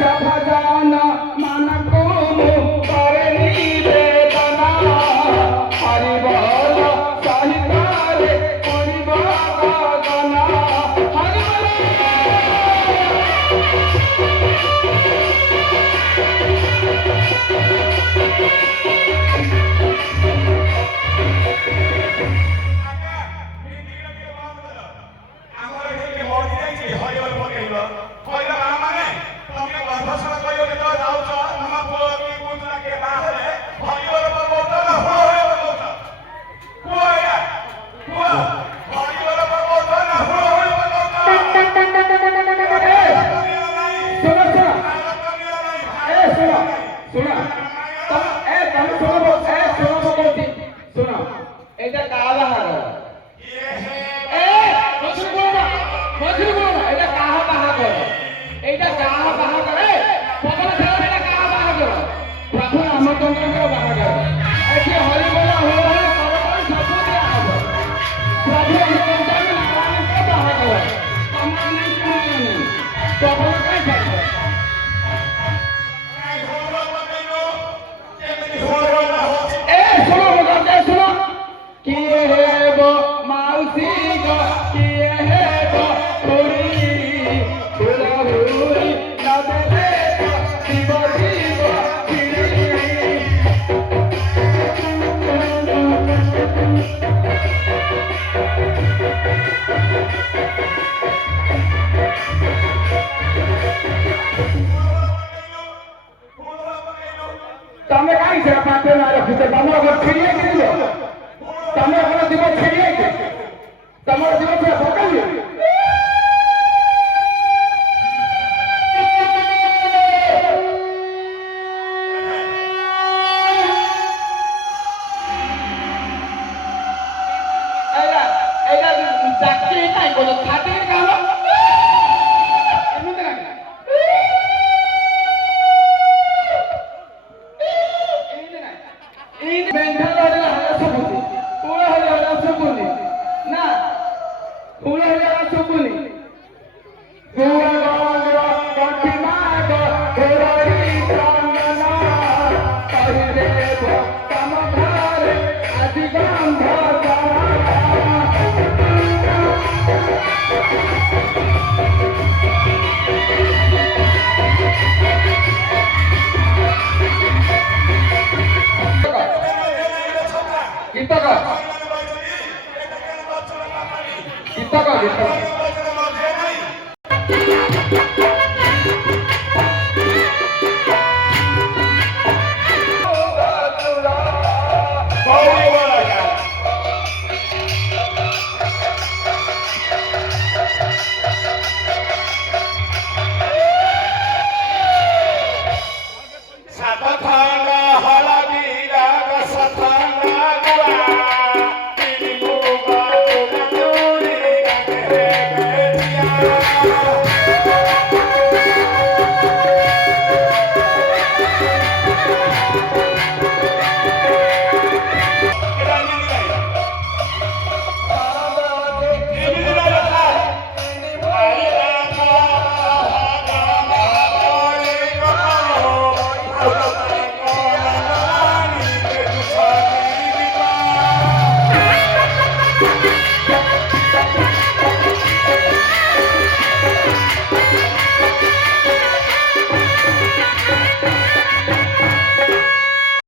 सभजन मन को करे निवेदना हरि बोल सहित रे हरि गगना हरि सुना ए तम सुनो ए सुनो बोलती सुना एटा काला हागर ए मछली बोला एटा काहा बाहागर ए पवन खेल एटा काहा बाहागर प्रभु रामचंद्र को बाहागर एठी हरि बोला हो करबन सब दिया हबो प्रभु रामचंद्र नारायण को बाहागर तमाम नहीं पवन का जाय किए है वो मौसी को किए है वो पूरी पूरा पूरी नदले शिव शिव तमे काई से पाटे ना रखते तमे अगर छिड़िए के दियो तमे अपना दिवस छिड़िए के तमर दिवस सकाल